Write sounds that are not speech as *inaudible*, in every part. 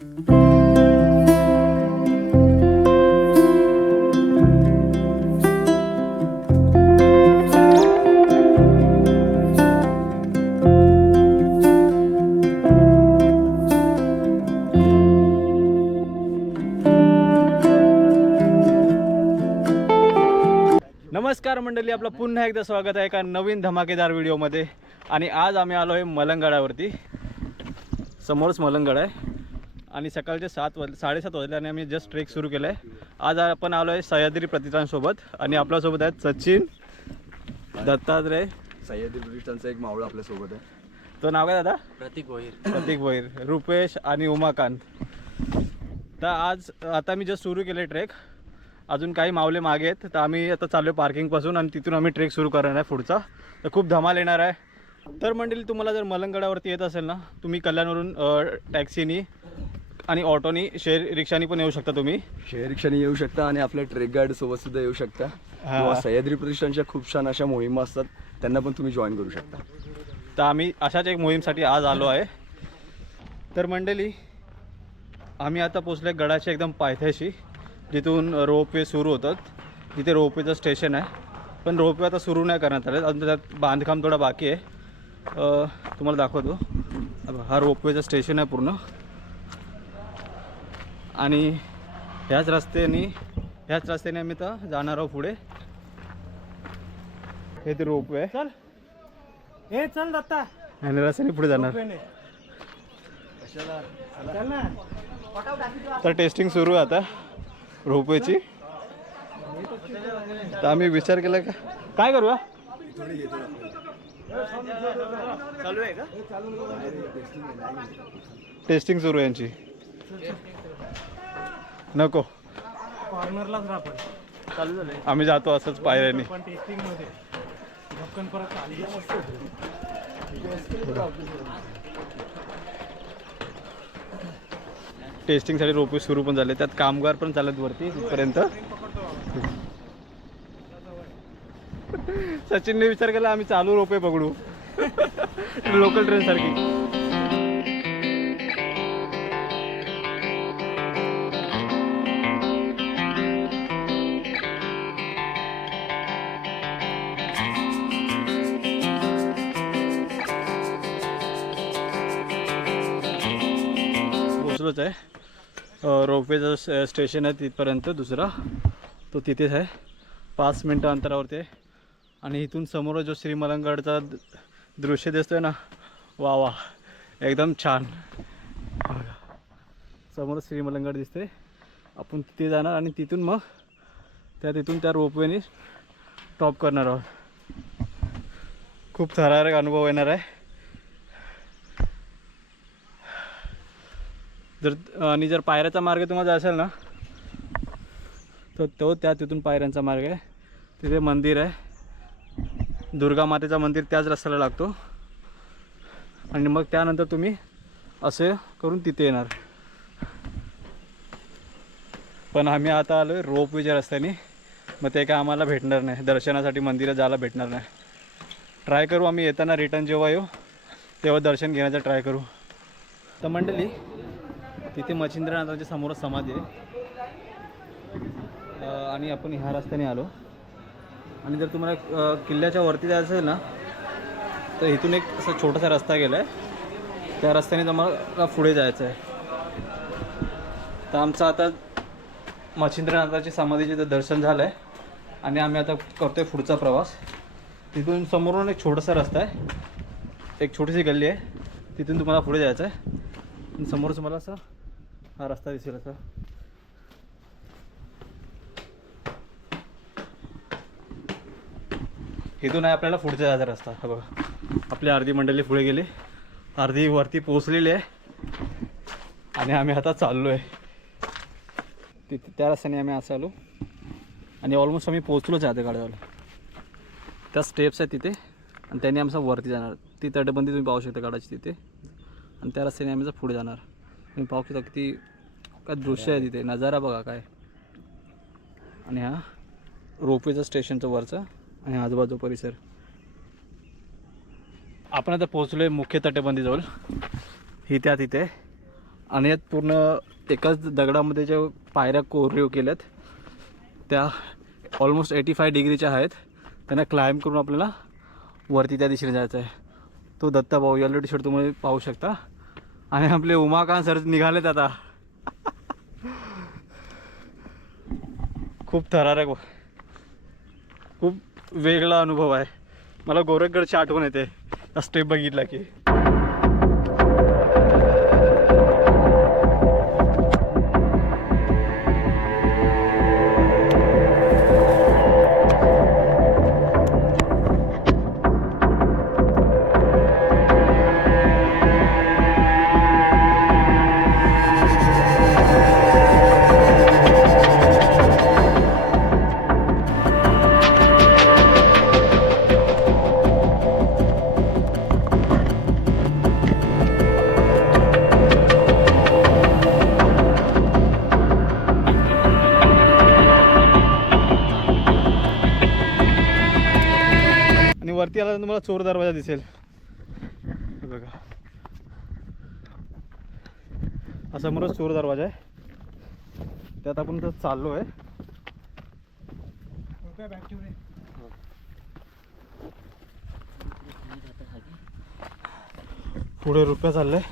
नमस्कार मंडळी आपलं पुन्हा एकदा स्वागत आहे एका नवीन धमाकेदार व्हिडिओमध्ये. आणि आज आम्ही आलो आहे मलंगडावरती. समोरच मलंगड आहे. आणि सकाळचे सात वाज साडेसात वाजल्याने आम्ही जस्ट ट्रेक सुरू केलं आहे आज आपण आलो आहे सह्याद्री प्रतितांसोबत आणि आपल्यासोबत आहेत सचिन दत्तात्रय. सह्याद्री ब्रिटिशांचा एक मावळा आपल्यासोबत आहे. तो नाव काय दादा? प्रतीक भोईर प्रतीक भोईर रुपेश आणि उमाकांत. तर आज आता मी जस्ट सुरू केले ट्रेक अजून काही मावले मागे आहेत. तर आम्ही आता चाललो पार्किंगपासून आणि तिथून आम्ही ट्रेक सुरू करणार आहे पुढचा. तर खूप धमाल येणार आहे. तर मंडळी तुम्हाला जर मलंगडावरती येत असेल ना तुम्ही कल्याणवरून टॅक्सीनी आणि ऑटोनी शेअर रिक्षानी पण येऊ शकता तुम्ही. शेअर रिक्षाने येऊ शकता आणि आपल्या ट्रेक गाईड सोबत सुद्धा येऊ शकता. किंवा सह्याद्री प्रतिष्ठानच्या खूप छान अशा मोहिमा असतात त्यांना पण तुम्ही जॉईन करू शकता. तर आम्ही अशाच एक मोहीमसाठी आज आलो आहे. तर मंडळी आम्ही आता पोचले गडाच्या एकदम पायथ्याशी. जिथून रोपवे सुरू होतात. तिथे रोपवेचं स्टेशन आहे. पण रोपवे आता सुरू नाही करण्यात आले अजून त्यात बांधकाम थोडं बाकी आहे. तुम्हाला दाखवतो. हा रोपवेचं स्टेशन आहे पूर्ण. आणि ह्याच रस्त्याने ह्याच रस्त्याने आम्ही तर जाणार आहोत पुढे. हे ते रोपवे आहे. चल. ए चल दत्ता. आणि रस्त्याने पुढे जाणार. तर टेस्टिंग सुरू आहे आता रोपवेची. तर आम्ही विचार केला का? काय करूया? चालू आहे का? टेस्टिंग सुरू आहे यांची. नको. कॉर्नरलाच राहा पण. चालू झालं आम्ही जातो असंच पायऱ्याने. पण टेस्टिंग परत आली. टेस्टिंगसाठी रोपवे सुरू पण झाले. त्यात कामगार पण चालत वरती तिथपर्यंत सचिनने विचार केला आम्ही चालू रोपे पकडू लोकल ट्रेन सारखी. पोचलोच आहे. रोपवेचं स्टेशन आहे तिथपर्यंत दुसरा. तो तिथेच आहे. पाच मिनटं अंतरावरती आहे. आणि इथून समोर जो श्रीमलंगडचा दृश्य दृश्य दिसतोय ना वा वा. एकदम छान. समोर श्रीमलंगड दिसते आपण तिथे जाणार आणि तिथून मग त्या तिथून त्या रोपवेने टॉप करणार आहोत. खूप थरारक अनुभव येणार आहे. जर आणि जर पायऱ्याचा मार्ग तुम्हाला असेल ना तर तो त्या तिथून पायऱ्यांचा मार्ग आहे. तिथे मंदिर आहे. दुर्गा मातेचा मंदिर त्याच रस्त्याला लागतो. आणि मग त्यानंतर तुम्ही असे करून तिथे येणार. पण आम्ही आता आलो आहे रोपवेच्या रस्त्याने. मग ते काय आम्हाला भेटणार नाही. दर्शनासाठी मंदिरात जायला भेटणार नाही. ट्राय करू आम्ही. येताना रिटर्न जेव्हा येऊ तेव्हा दर्शन घेण्याचा ट्राय करू. तर मंडळी तिथे मच्छिंद्रनाथाच्या समोर समाधी आहे. आणि आपण ह्या रस्त्याने आलो. आणि जर तुम्हाला किल्ल्याच्या वरती जायचं असेल ना तर इथून एक असा छोटासा रस्ता गेला आहे त्या रस्त्याने तुम्हाला पुढे जायचं आहे. तर आमचं आता मच्छिंद्रनाथाची समाधीचे दर्शन झालं आहे आणि आम्ही आता करतोय पुढचा प्रवास. तिथून समोरून एक छोटासा रस्ता आहे. एक छोटीशी गल्ली आहे. तिथून तुम्हाला पुढे जायचं आहे. समोर तुम्हाला असं हा रस्ता दिसेल असा. इथून आहे आपल्याला पुढचा जायचा रस्ता. हा बघा. आपली अर्धी मंडळी पुढे गेली. अर्धी वरती पोहोचलेली आहे. आणि आम्ही आता चाललो आहे तिथे त्या रस्त्याने आम्ही असं आलो. आणि ऑलमोस्ट आम्ही पोहोचलोच आहे गाड्यावर. त्या स्टेप्स आहेत तिथे. आणि त्यांनी आमचा वरती जाणार. ती तटबंदी तुम्ही पाहू शकता गाडाची तिथे. आणि त्या रस्त्याने आम्ही पुढे जाणार. तुम्ही पाहू शकता किती काय दृश्य आहे तिथे. नजारा बघा काय. आणि हा रोपवेचं स्टेशनचं वरचं आणि आजूबाजू परिसर. आपण आता पोहोचलो आहे मुख्य तटबंदीजवळ ही त्या तिथे. आणि यात पूर्ण एकाच दगडामध्ये ज्या पायऱ्या कोरीव केल्यात त्या ऑलमोस्ट एटी फाय डिग्रीच्या आहेत. त्यांना क्लाइम करून आपल्याला वरती त्या दिशेने जायचं आहे. तो दत्ता भाऊ येलो टी शर्ट तुम्ही पाहू शकता. आणि आपले उमाकांत सर निघालेत आता. खूप थरारक खूप वेगळा अनुभव आहे. मला गोरखगडची आठवण येते. स्टेप बघितला की. चोर दरवाजा दिसेल. बघा. हा समोरच चोर दरवाजा आहे. त्यात आपण तर चाललो आहे पुढे रुपया चाललाय.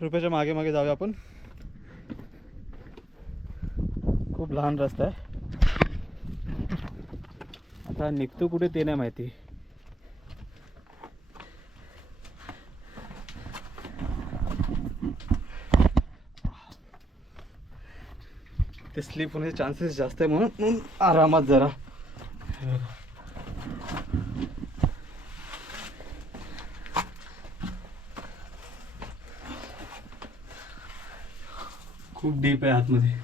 रुपयाच्या मागे मागे जाऊया आपण. खूप लहान रस्ता आहे. आता निघतो कुठे ते नाही माहिती. ते स्लिप होण्याचे चान्सेस जास्त आहे म्हणून म्हणून आरामात जरा. खूप डीप आहे आतमध्ये.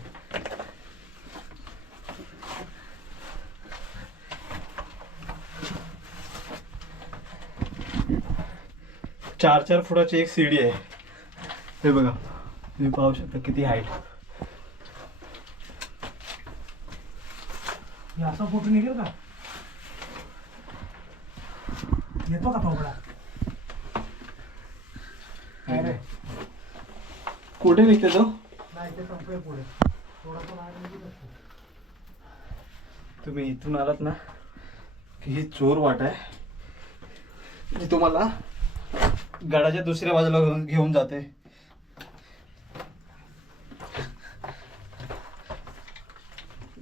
चार चार फुटाची एक सीडी आहे. हे बघा तुम्ही पाहू शकता किती हाईट असा फोटो निघेल का? येतो का पावडा? काय रे? कुठे निघते तो? नाही ते संपले पुढे. थोडासा असतो. तुम्ही इथून आलात ना की ही चोर वाट आहे. जी तुम्हाला गडाच्या दुसऱ्या बाजूला घेऊन घेऊन जाते.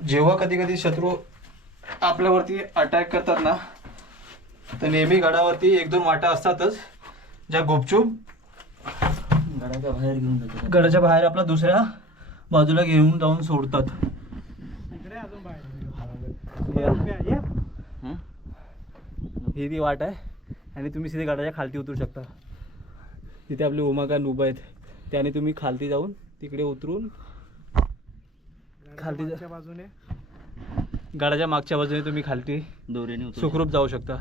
जेव्हा कधी कधी शत्रू आपल्यावरती अटॅक करतात ना तर नेहमी गडावरती एक दोन वाटा असतातच. ज्या गुपचूप गडाच्या बाहेर घेऊन जातो गडाच्या बाहेर आपला दुसऱ्या बाजूला घेऊन जाऊन सोडतात. ही? ती वाट आहे. आणि तुम्ही सीधे गडाच्या खालती उतरू शकता. तिथे आपले उमाका नुब आहेत. त्याने तुम्ही खालती जाऊन तिकडे उतरून खालती बाजूने. गडाच्या मागच्या बाजूने तुम्ही खालती दोऱ्याने सुखरूप जाऊ शकता.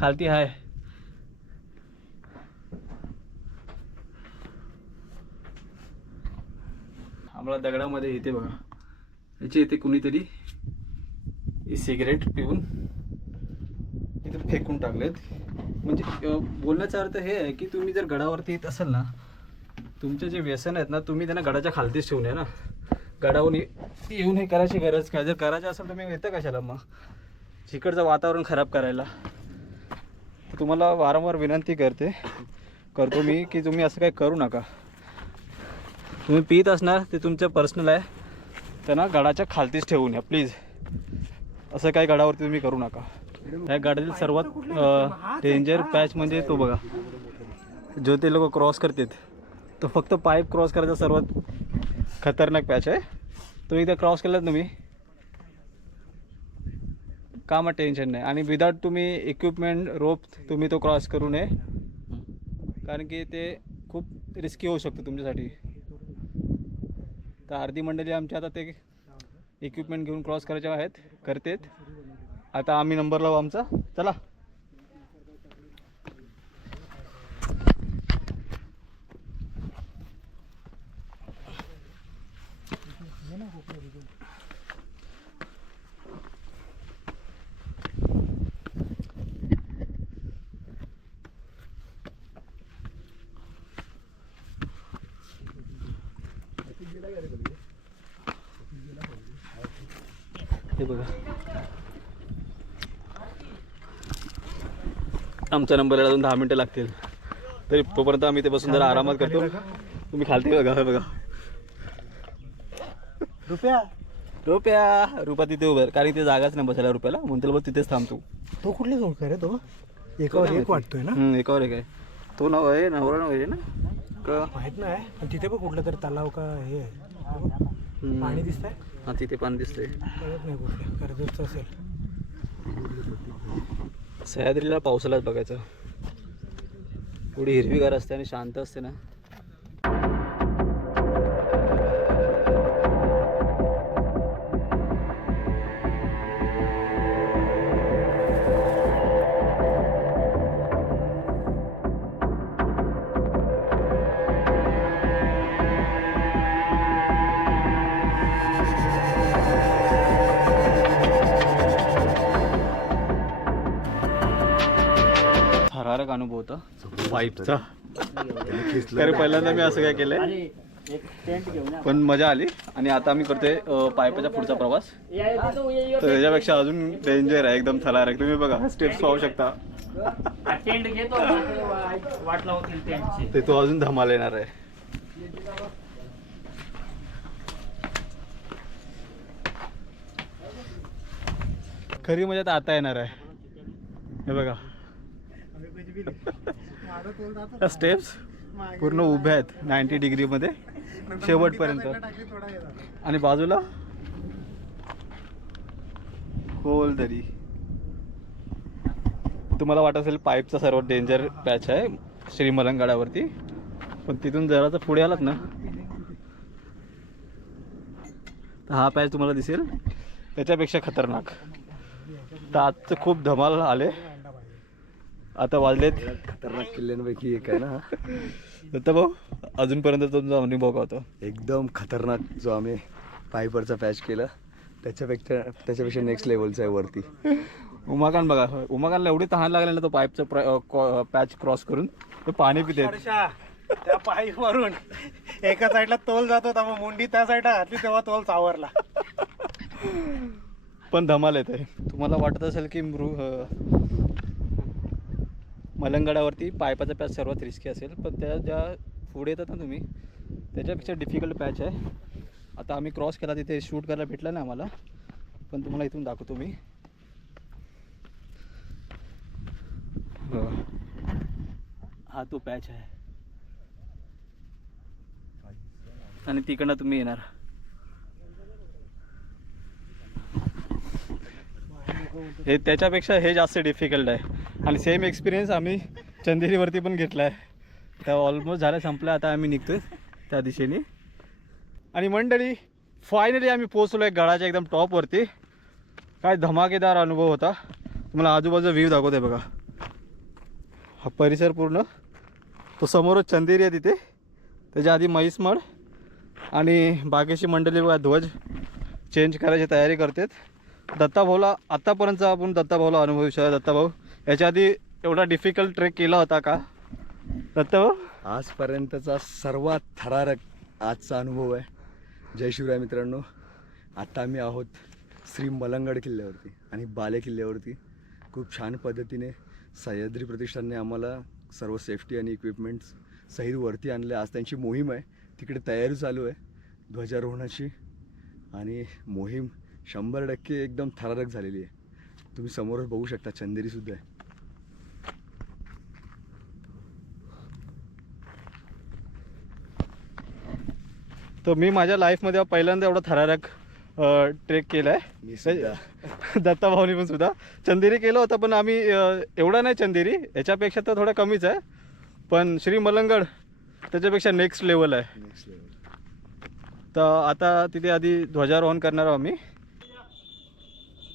खालती आहे आम्हाला दगडामध्ये येते बघा. याची इथे कुणीतरी ही सिगरेट पिऊन इथे फेकून टाकलेत. म्हणजे बोलण्याचा अर्थ हे आहे की तुम्ही जर गडावरती येत असाल ना तुमचे जे व्यसन आहेत ना तुम्ही त्यांना गडाच्या खालतीच ठेवून या ना. गडावून ये- येऊन हे करायची गरज काय? जर करायचं असेल तर मी येतं कशाला मग? तिकडचं वातावरण खराब करायला. तुम्हाला वारंवार विनंती करते. करतो मी की तुम्ही असं काही करू नका. तुम्ही पित असणार ते तुमचं पर्सनल आहे. त्यांना गडाच्या खालतीच ठेवून या प्लीज असं काही गडावरती तुम्ही करू नका. या गडातील सर्वात डेंजर पॅच म्हणजे तो बघा. जो ते लोक क्रॉस करतात. तो फक्त पाईप क्रॉस करायचा सर्वात खतरनाक पॅच आहे. तो एकदा क्रॉस केलात तुम्ही मी. का मग टेन्शन नाही. आणि विदाउट तुम्ही इक्विपमेंट रोप तुम्ही तो क्रॉस करू नये. कारण की ते खूप रिस्की होऊ शकतं तुमच्यासाठी. तर अर्धी मंडळी आमची आता ते इक्विपमेंट घेऊन क्रॉस करायचे आहेत. करतेत. आता आम्ही नंबर लावू आमचा. चला. हे बघा. आमच्या नंबरला अजून दहा मिनटं लागतील. तरी तोपर्यंत आम्ही ते बसून जरा आरामात करतो. तुम्ही खालती बघा हे बघा. रुपया. रुपया. रुपया तिथे उभं आहे. कारण इथे जागाच नाही बसायला रुपयाला. म्हणून त्याला बघ तिथेच थांबतो तो. कुठल्या जोड रे तो? एकावर एक वाटतोय ना? एकावर एक आहे. तो नाव आहे नवरा नाव आहे ना? का? माहीत नाही. पण तिथे पण कुठलं तरी तलाव का हे आहे. हम्म. पाणी दिसतंय? हा तिथे पाणी दिसतंय. कळत नाही कुठलं. कर्जतचं असेल. सह्याद्रीला पावसाळ्यात बघायचं. थोडी हिरवीगार असते आणि शांत असते ना. थरारक अनुभव होता. पाईपचा अरे पहिल्यांदा मी असं काय केलंय. पण मजा आली. आणि आता आम्ही करतोय अं, पायपाच्या पुढचा प्रवास. तर त्याच्यापेक्षा अजून डेंजर आहे एकदम थरारक तुम्ही बघा स्टेप्स पाहू शकता. ते तो अजून धमाल येणार आहे. खरी मजा तर आता येणार आहे. हे बघा. *laughs* स्टेप्स पूर्ण उभ्या आहेत नाईन्टी डिग्रीमध्ये शेवटपर्यंत. आणि बाजूला? खोल दरी. तुम्हाला वाटत असेल पाईपचा सर्वात डेंजर पॅच आहे श्रीमलंगडावरती. पण तिथून जराचं पुढे आलात ना? तर हा पॅच तुम्हाला दिसेल. त्याच्यापेक्षा खतरनाक. तर आजचं खूप धमाल आले. आता वाजलेत. खतरनाक किल्ल्यांपैकी एक आहे ना. दत्ता भाऊ अजूनपर्यंत तुमचा अनुभव का होता. एकदम खतरनाक जो आम्ही पायपरचा पॅच केला त्याच्यापेक्षा त्याच्यापेक्षा नेक्स्ट लेवलचा आहे वरती. उमाकांत बघा उमाकांतला एवढी तहान लागली ना तो पाईपचा पॅच क्रॉस करून तो पाणी पिते. त्या पाईप वरून एका साईडला तोल जात होता मग मुंडी त्या साईडला घातली तेव्हा तोल चावरला. पण धमाल येते तुम्हाला वाटत असेल की मृ मलंगडावरती पायपाचा पॅच सर्वात रिस्की असेल पण त्या ज्या पुढे येतात ना तुम्ही त्याच्यापेक्षा डिफिकल्ट पॅच आहे. आता आम्ही क्रॉस केला तिथे शूट करायला भेटला नाही आम्हाला पण तुम्हाला इथून दाखवतो मी. हो. हा तो पॅच आहे. आणि तिकडनं तुम्ही येणार. हे त्याच्यापेक्षा हे जास्त डिफिकल्ट आहे. आणि सेम एक्सपिरियन्स आम्ही चंदेरीवरती पण घेतला आहे त्या ऑलमोस्ट झालं संपलं आता आम्ही निघतो त्या दिशेने. आणि मंडळी फायनली आम्ही पोचलो आहे गडाच्या एकदम टॉपवरती काय धमाकेदार अनुभव होता. तुम्हाला आजूबाजूचा व्ह्यू दाखवते बघा. हा परिसर पूर्ण. तो समोरच चंदेरी आहे तिथे. त्याच्या आधी म्हैसमळ आणि बाकीची मंडळी बघा ध्वज चेंज करायची तयारी करतात. दत्ताभाऊला आत्तापर्यंत आपण दत्ताभाऊला अनुभव विषय दत्ताभाऊ याच्या आधी एवढा डिफिकल्ट ट्रेक केला होता का? दत्त आजपर्यंतचा सर्वात थरारक आजचा अनुभव आहे. जय शिवराय मित्रांनो. आता आम्ही आहोत श्री मलंगड किल्ल्यावरती आणि बाले किल्ल्यावरती. खूप छान पद्धतीने सह्याद्री प्रतिष्ठानने आम्हाला सर्व सेफ्टी आणि इक्विपमेंट्स सहित वरती आणले. आज त्यांची मोहीम आहे. तिकडे तयारी चालू आहे. ध्वजारोहणाची आणि मोहीम शंभर टक्के एकदम थरारक झालेली आहे. तुम्ही समोरच बघू शकता. चंदेरीसुद्धा आहे. तर मी माझ्या लाईफमध्ये पहिल्यांदा एवढा थरारक ट्रेक केला आहे सुद्धा. *laughs* दत्ताभाऊनी पण सुद्धा. चंदेरी केलं होतं पण आम्ही एवढा नाही चंदेरी. याच्यापेक्षा तर थोडा कमीच आहे. पण श्री मलंगड त्याच्यापेक्षा नेक्स्ट लेवल आहे. नेक्स्ट लेवल तर आता तिथे आधी ध्वजारोहण करणार आहोत आम्ही.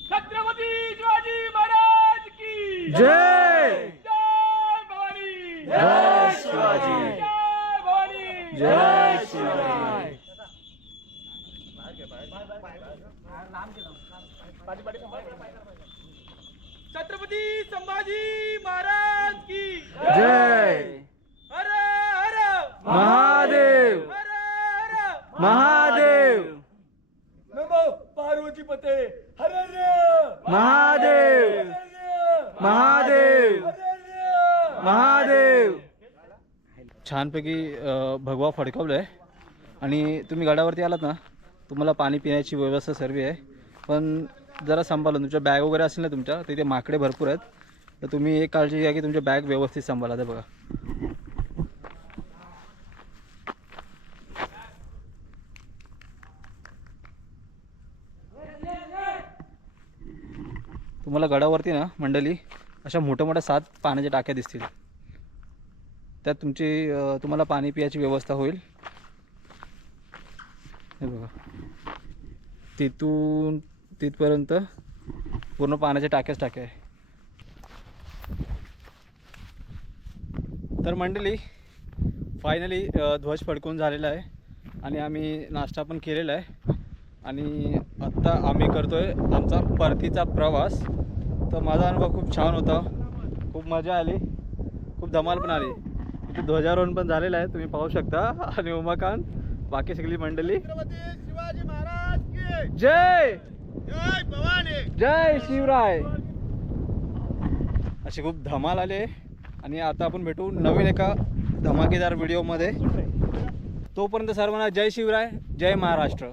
छत्रपती शिवाजी महाराज की जय! जय भवानी. जय शिवाजी. जय भवानी जय शिवाजी छत्रपती संभाजी महाराज की जय। हर हर महादेव। हर हर महादेव। पक्षीपते हर महादेव। महादेव। महादेव। छानपैकी भगवा फडकवलं आहे आणि तुम्ही गडावरती आलात ना तुम्हाला पाणी पिण्याची व्यवस्था सर्व आहे. पण जरा सांभाळून तुमच्या बॅग वगैरे असेल ना तुमच्या तिथे माकडे भरपूर आहेत. तर तुम्ही एक काळजी घ्या की तुमच्या बॅग व्यवस्थित सांभाळा ते बघा. तुम्हाला गडावरती ना मंडळी अशा मोठ्या मोठ्या सात पाण्याच्या टाक्या दिसतील. त्यात तुमची तुम्हाला पाणी पिण्याची व्यवस्था होईल. हे बघा. तिथून तिथपर्यंत पूर्ण पाण्याच्या टाक्याच टाक्या आहे. तर मंडळी फायनली ध्वज फडकून झालेला आहे आणि आम्ही नाश्ता पण केलेला आहे. आणि आत्ता आम्ही करतो आहे आमचा परतीचा प्रवास. तर माझा अनुभव खूप छान होता. खूप मजा आली. खूप धमाल पण आली. इथे ध्वजारोहण पण झालेलं आहे. तुम्ही पाहू शकता. आणि उमाकांत बाकी सगळी मंडळी. शिवाजी महाराज जय! जय भवानी. जय शिवराय. अशी खूप धमाल आले आणि आता आपण भेटू नवीन एका धमाकेदार व्हिडिओमध्ये तोपर्यंत सर्वांना जय शिवराय जय महाराष्ट्र.